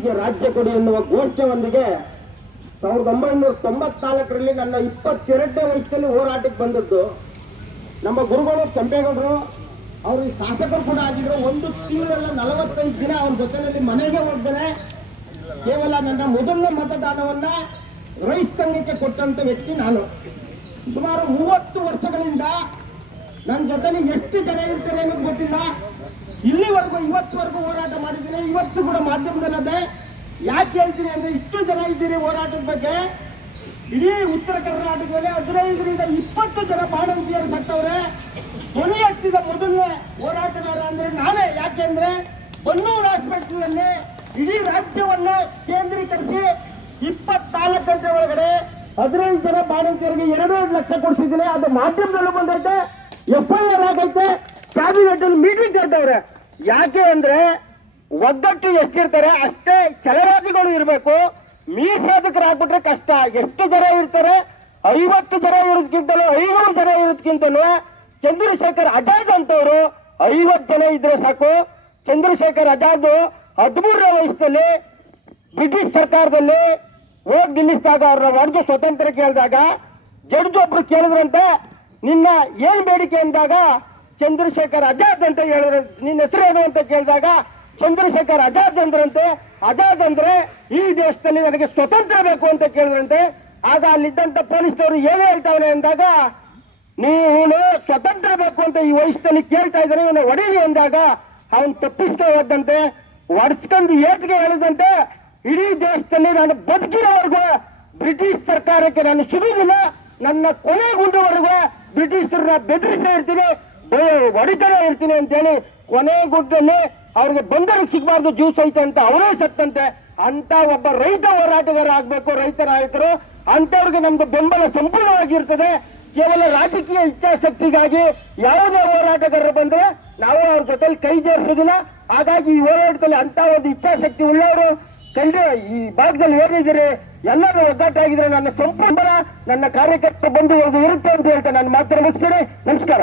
ಬಿಜೆಪಿಗೆ ರಾಜ್ಯ ಕೊಡಿ ಎನ್ನುವ ಘೋಷಣೆಯೊಂದಿಗೆ ಸಾವಿರದ ಒಂಬೈನೂರ ತೊಂಬತ್ನಾಲ್ಕರಲ್ಲಿ ನನ್ನ ಇಪ್ಪತ್ತೆರಡನೇ ವಯಸ್ಸಲ್ಲಿ ಹೋರಾಟಕ್ಕೆ ಬಂದದ್ದು. ನಮ್ಮ ಗುರುಗಳು ಕೆಂಪೇಗೌಡರು, ಅವರು ಶಾಸಕರು ಕೂಡ ಆಗಿದ್ರು. ಒಂದು ತಿಂಗಳೆಲ್ಲ ನಲವತ್ತೈದು ದಿನ ಅವ್ರ ಜೊತೆಯಲ್ಲಿ ಮನೆಗೆ ಹೋಗ್ತಾರೆ. ಕೇವಲ ನನ್ನ ಮೊದಲನೇ ಮತದಾನವನ್ನ ರೈತ ಸಂಘಕ್ಕೆ ಕೊಟ್ಟಂತ ವ್ಯಕ್ತಿ ನಾನು. ಸುಮಾರು ಮೂವತ್ತು ವರ್ಷಗಳಿಂದ ನನ್ನ ಜೊತೆಲಿ ಎಷ್ಟು ಜನ ಇರ್ತಾರೆ ಅನ್ನೋದು ಗೊತ್ತಿಲ್ಲ. ಇಲ್ಲಿವರೆಗೂ ಇವತ್ತುವರೆಗೂ ಹೋರಾಟ ಮಾಡಿದ್ದೀನಿ. ಇವತ್ತು ಕೂಡ ಮಾಧ್ಯಮದಲ್ಲದೆ ಯಾಕೆ ಹೇಳ್ತೀನಿ ಅಂದ್ರೆ ಇಷ್ಟು ಜನ ಇದ್ದೀರಿ ಹೋರಾಟದ ಬಗ್ಗೆ. ಇಡೀ ಉತ್ತರ ಕರ್ನಾಟಕದಲ್ಲಿ ಹದಿನೈದರಿಂದ ಇಪ್ಪತ್ತು ಜನ ಬಾಣಂತಿಯರು ಸತ್ತವ್ರೆ ಕೊನೆ ಹತ್ತಿದ ಮೊದಲನೇ ಹೋರಾಟಗಾರ ಅಂದ್ರೆ ನಾನೇ. ಯಾಕೆಂದ್ರೆ ಬನ್ನೂರು ಆಸ್ಪತ್ರೆಯಲ್ಲಿ ಇಡೀ ರಾಜ್ಯವನ್ನ ಕೇಂದ್ರೀಕರಿಸಿ ಇಪ್ಪತ್ನಾಲ್ಕು ಗಂಟೆ ಒಳಗಡೆ ಹದಿನೈದು ಜನ ಬಾಣಂತಿಯರಿಗೆ ಎರಡು ಲಕ್ಷ ಕೊಡಿಸಿದ್ದೀನಿ. ಅದು ಮಾಧ್ಯಮದಲ್ಲೂ ಬಂದೈತೆ. ಎಫ್ ಐ ಆರ್ ಕ್ಯಾಬಿನೆಟ್ ಅಲ್ಲಿ ಮೀಟಿಂಗ್ ಕರೆದವ್ರೆ ಯಾಕೆ ಅಂದ್ರೆ ಒದ್ದಟ್ಟು ಎಷ್ಟಿರ್ತಾರೆ, ಅಷ್ಟೇ ಚಲರಾಜಿಗಳು ಇರಬೇಕು. ಮೀಸಾದಕರು ಆಗ್ಬಿಟ್ರೆ ಕಷ್ಟ. ಎಷ್ಟು ಜನ ಇರ್ತಾರೆ? ಐವತ್ತು ಜನ ಇರೋದ್ಕಿಂತಲೂ, ಐನೂರು ಜನ ಇರೋದ್ಕಿಂತಲೂ ಚಂದ್ರಶೇಖರ್ ಅಜಾದ್ ಅಂತವರು ಐವತ್ತು ಜನ ಇದ್ರೆ ಸಾಕು. ಚಂದ್ರಶೇಖರ್ ಅಜಾದ್ ಹದಿಮೂರನೇ ವಯಸ್ಸಲ್ಲಿ ಬ್ರಿಟಿಷ್ ಸರ್ಕಾರದಲ್ಲಿ ಹೋಗಿ ನಿಲ್ಲಿಸಿದಾಗ ಅವ್ರನ್ನ ಒಡೆದು ಸ್ವತಂತ್ರ ಕೇಳಿದಾಗ ಜಡ್ಜ್ ಒಬ್ರು ಕೇಳಿದ್ರಂತೆ ನಿನ್ನ ಏನ್ ಬೇಡಿಕೆ ಅಂದಾಗ ಚಂದ್ರಶೇಖರ್ ಆಜಾದ್ ಅಂತ ಹೇಳಿದ್ರು. ನಿನ್ನ ಹೆಸರೇನು ಅಂತ ಕೇಳಿದಾಗ ಚಂದ್ರಶೇಖರ್ ಆಜಾದ್ ಅಂದ್ರಂತೆ. ಆಜಾದ್ ಅಂದ್ರೆ ಈ ದೇಶದಲ್ಲಿ ನನಗೆ ಸ್ವತಂತ್ರ ಬೇಕು ಅಂತ ಕೇಳಿದ್ರಂತೆ. ಆಗ ಅಲ್ಲಿದ್ದಂತ ಪೊಲೀಸ್ನವರು ಏನು ಹೇಳ್ತಾವನೆ ಅಂದಾಗ, ನೀನು ಸ್ವತಂತ್ರ ಬೇಕು ಅಂತ ಈ ವಯಸ್ಸಲ್ಲಿ ಕೇಳ್ತಾ ಇದ್ರೆ ಇವನು ಹೊಡೀಲಿ ಅಂದಾಗ ಅವನು ತಪ್ಪಿಸ್ತಾ ಹೋದಂತೆ, ಹೊಡ್ಸ್ಕೊಂಡು ಏಟ್ಗೆ ಹೇಳಿದಂತೆ ಇಡೀ ದೇಶದಲ್ಲಿ ನಾನು ಬದುಕಿರೋವರೆಗೂ ಬ್ರಿಟಿಷ್ ಸರ್ಕಾರಕ್ಕೆ ನಾನು ಸಿಗುದಿಲ್ಲ ನನ್ನ ಕೊನೆ ಗುಂಡುವರೆಗೂ ಬ್ರಿಟಿಷರನ್ನ ಬೆದರಿಸ್ತಾ ಇರ್ತೀನಿ ಹೊಡಿತಾನೆ ಇರ್ತೀನಿ ಅಂತೇಳಿ ಕೊನೆ ಗುಡ್ಡಲ್ಲಿ ಅವ್ರಿಗೆ ಬಂದರಿಗೆ ಸಿಗಬಾರ್ದು ಜ್ಯೂಸ್ ಐತೆ ಅಂತ ಅವರೇ ಸತ್ತಂತೆ. ಅಂತ ಒಬ್ಬ ರೈತ ಹೋರಾಟಗಾರ ಆಗ್ಬೇಕು, ರೈತ ನಾಯಕರು. ಅಂತವ್ರಿಗೆ ನಮ್ದು ಬೆಂಬಲ ಸಂಪೂರ್ಣವಾಗಿರ್ತದೆ. ಕೇವಲ ರಾಜಕೀಯ ಇಚ್ಛಾಶಕ್ತಿಗಾಗಿ ಯಾವುದೇ ಹೋರಾಟಗಾರರು ಬಂದ್ರೆ ನಾವು ಅವ್ರ ಜೊತೆಲಿ ಕೈ ಜೇರಿಸೋದಿಲ್ಲ ಹಾಗಾಗಿ ಈ ಹೋರಾಟದಲ್ಲಿ ಅಂತ ಒಂದು ಇಚ್ಛಾಶಕ್ತಿ ಉಳ್ಳವರು ಕಂಡು ಈ ಭಾಗದಲ್ಲಿ ಏನಿದ್ದೀರಿ? ಎಲ್ಲರೂ ಒಗ್ಗಟ್ಟಾಗಿದ್ರೆ ನನ್ನ ಸಂಪೂರ್ಣ ನನ್ನ ಕಾರ್ಯಕರ್ತ ಬಂದು ಇರುತ್ತೆ ಅಂತ ಹೇಳ್ತಾ ನಾನು ಮಾತ್ರ ಮುಗಿಸ್ತೇನೆ. ನಮಸ್ಕಾರ.